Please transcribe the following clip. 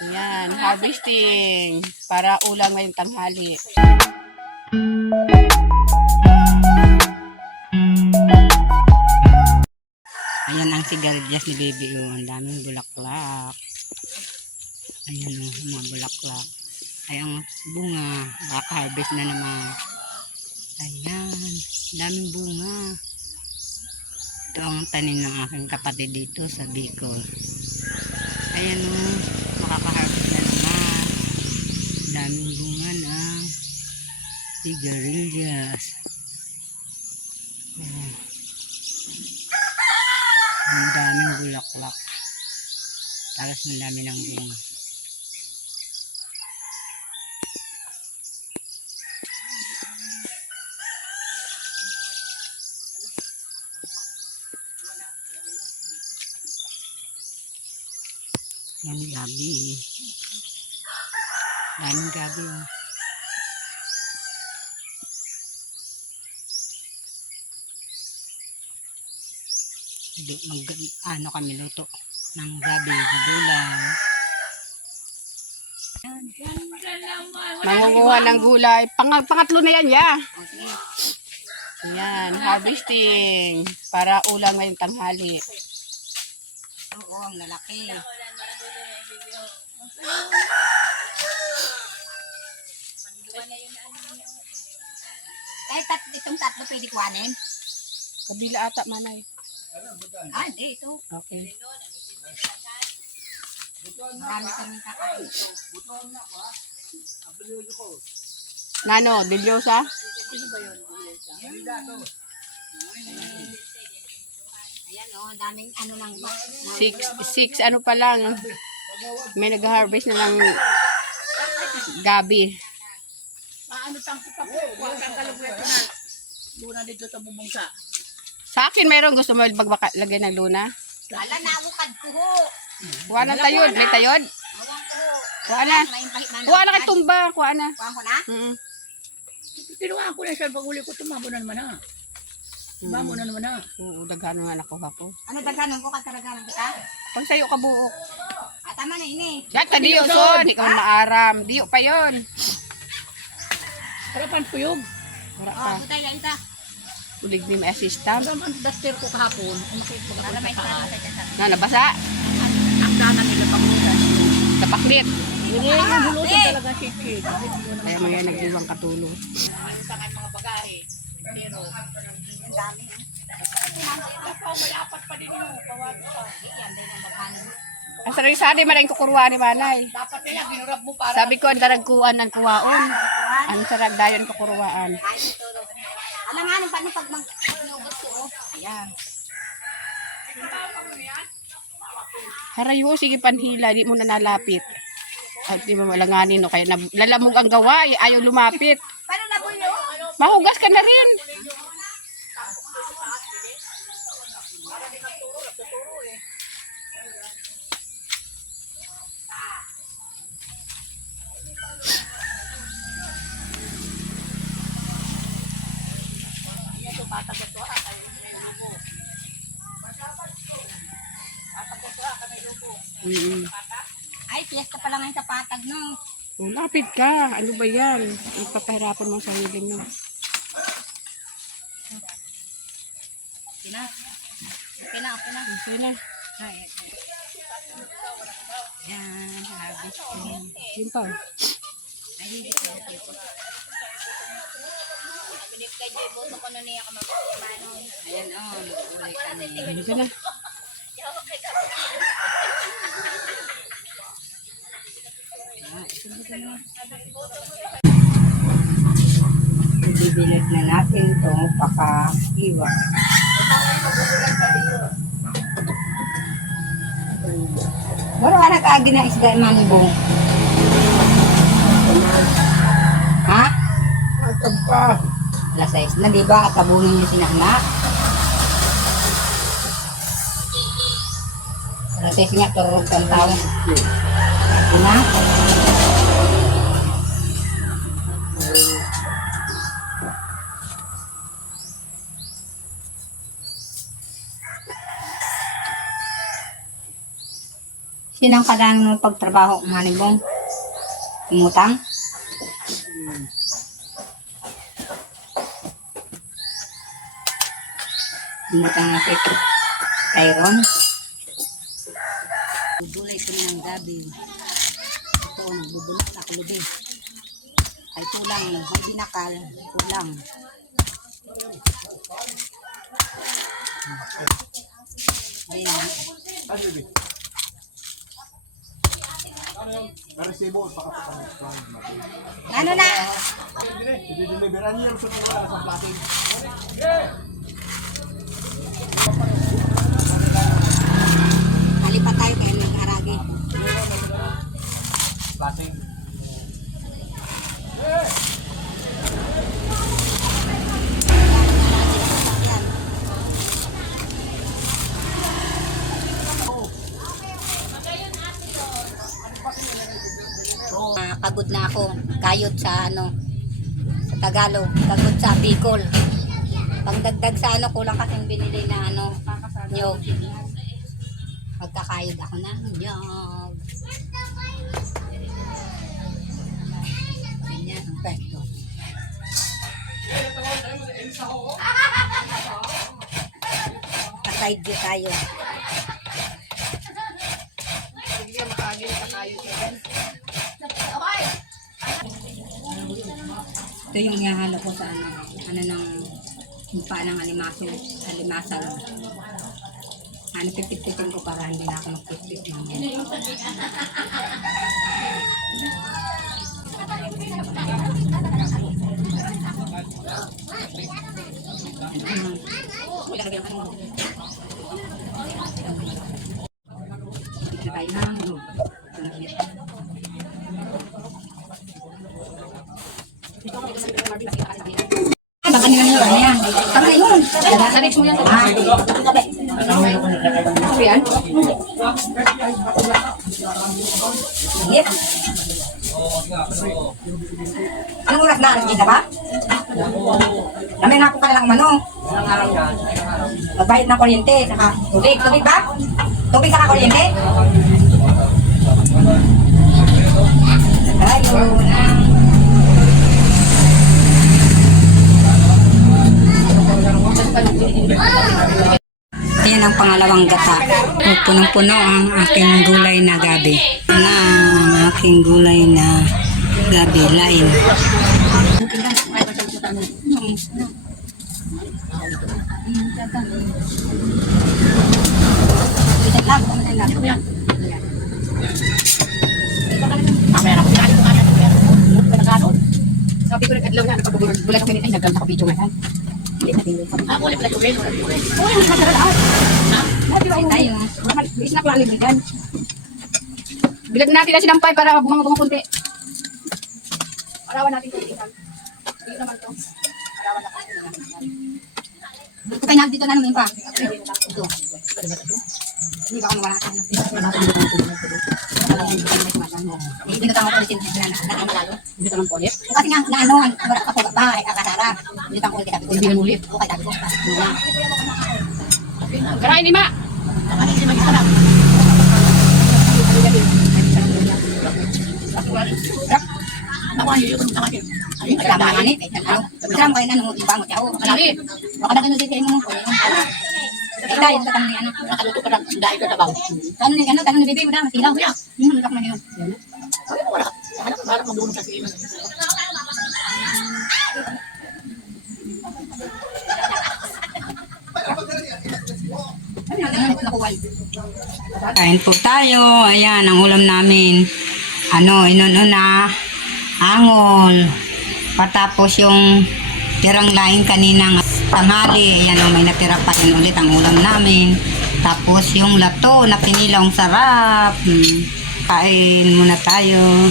Yan, harvesting para ulam ngayong tanghali. Ayan ang sigarilyas ni Baby. Ang daming bulaklak. Ayan o, mga bulaklak. Ay ang bunga. Maka-harvest na naman. Ayan, daming bunga. Ito ang tanim ng aking kapatid dito sa Bicol. Ayan o, makaka-harvest na naman. Daming bunga na sigarilyas. Ayan. Ang daming bulaklak. Talas ng dami ng bunga. Yan gabi. Daming gabi. Ano kami luto ng gabi, gulay. Mangunguha ng gulay. Pangatlo na yan, ya. Yan, harvesting para ulam ngayong tanghali. Oo, ang lalaki. Kahit itong tatlo pwede kuhanin? Kabila ata manay. Ah, hindi. Ito. Okay. Marami kami kakain ito. Nano, Dilyosa? Sino ba yun? Ayan o, daming ano lang ba? Six ano pa lang. May nag-harvest na lang gabi. Ano tangko pa po? Huwag kang kalugweto na luna dito sa bubungsa. Sa akin mayroong gusto mo lagay ng luna. Ala na ako kadto ho. Kuha na tayod. May tayod? Awang ko ho. Kuha na. Kuha na kay tumba. Kuha na. Kuha ko na? Tinuwaan ko na siya. Pag uli ko, tumabo na naman na. Tumabo na naman na. Oo, daghano nga nakuha ko. Ano daghanon ko kataragalan kita? Pag sayo ka buok. Ah, tama na ini. Yan, kadiyo son. Ikaw maaram. Diyo pa yon. Harapan ko yung. Wala Oh, pa. butay yan ta. Ulig ni may assistant. Ang duster ko kahapon. Umakit ko Wala may sa tara taas. sa Na, nabasa. Ang dana nila pangutan. Sa paklit. Hindi, nahulutan talaga si Chid. Kaya mga nag-iwang katulong. Ano sa aking mga bagahe. Pero, Ang dami ha. may apat pa din yun. Kawag pa. Yan din ang daghanon. Ang sarili-sari man ang kukuruan ni Manay. Dapat nila, ginurap mo para. Sabi ko, ang daragkuan ng kuwaon. Ang sarag dayon kukuruan. Ay, ito. Alam nga nung paano pag mag-inubos ko oh. Ayan. Harayo, sige panhila, di mo na nalapit. At di mo malanganin, no? Kaya lalamog ang gawa, ayaw lumapit. Paano na po yun? Mahugas ka na rin. Ay, piyesta pa lang ang sa patag no. Oh, lapit ka. Ano ba yan? Ipapahirapan mo sa sarili mo. Okay na. Okay na, okay na. Okay na. Ay, yan, harvesting. Yun pa. Ay, hindi ko ito. Binip kay Joy, boto ko na niya ka magpapamanon. Ayan, oh, mag-ulay kami. Ano ka na? Bibilad na natin ito, paka-iwa. Wala ka nag-agi na isda manibong. Ha? Atag pa. Alas 6 na, di ba? At tabunin niyo sinaknak. Alas 6 nga, turog kang tao. Ito na. Sinang kadang mo pagtrabaho, maning mong umutang? Umutang na kay Tyron. Gulay ko na ng gabi. Ito, nagbubulok na ako lubi. Ay tulang, may binakal, tulang. Ayan. Ano na? Dideliveran niya yung sunod na sa plastic. Malipat tayo kaya nag-aragi. Plastic. Pagod na ako. Kayod sa ano, sa Tagalog. Pagod sa Bicol. Pagdagdag sa ano, kulang kasing binili na ano, nyog. Magkakayod ako na nyog. Ganyan ang pwesto. Ka-side view tayo. Ito yung ihahalo ko sa ano ng mukha ng alimasag. Ano, pipit-pitin ko para hindi na ako magpipit. Ay, baka nila nyo, ano yan? Tama na yun. Sarich mo yan. Ano yan? Init. Anong oras na? Alas 10 ba? Dami nga po ka nalang umano. Magbayad ng kuryente, saka tubig. Tubig ba? Tubig saka kuryente? Ayun. Ayan ang pangalawang gata. Punong-puno ang aking gulay na gabi. Na ang aking gulay na gabi. Lain. Sabi ko nag-adlaw na, napag-bulat ko ay nagkanta ko video ngayon. Ako ulit pala tuwin. Oo, yung masarap lahat. Tayo. Is na pala librigan. Bilad natin na sinampay para bumang kunti. Arawan natin kunti. Hindi naman to. Arawan natin. Kaya na dito na namin pa. Ito. Hindi ba ako nawala ka? Hindi ko tama ko ulitin na lalo. Hindi naman po ulit. Kasi nga, na ano, wala ka po ba, ay kakasara. Hindi ko tama ulit sabi ko. Hindi naman ulit. O kaya sabi ko. Karain ni Ma! Karain ni Ma isa Nakuha niyo yung tangin. Kasama nga ni, kasama kayo na nung ibangot siya. Malaki. Baka na kinusin kayo mo. Dahil sa tanong ni ano. Nakaluto ka lang. Dahil ka tabaw. Tanong ni Bibi mo na, masilaw. Lutak na yun. Wala. Parang mabulong sa tingin. Kain po tayo. Ayan, ang ulam namin. Ano, inununa, angol. Patapos yung tirang laing kaninang tanghali. Ayan, may natira pa rin ulit ang ulam namin. Tapos yung lato na pinilong sarap. Kain muna tayo.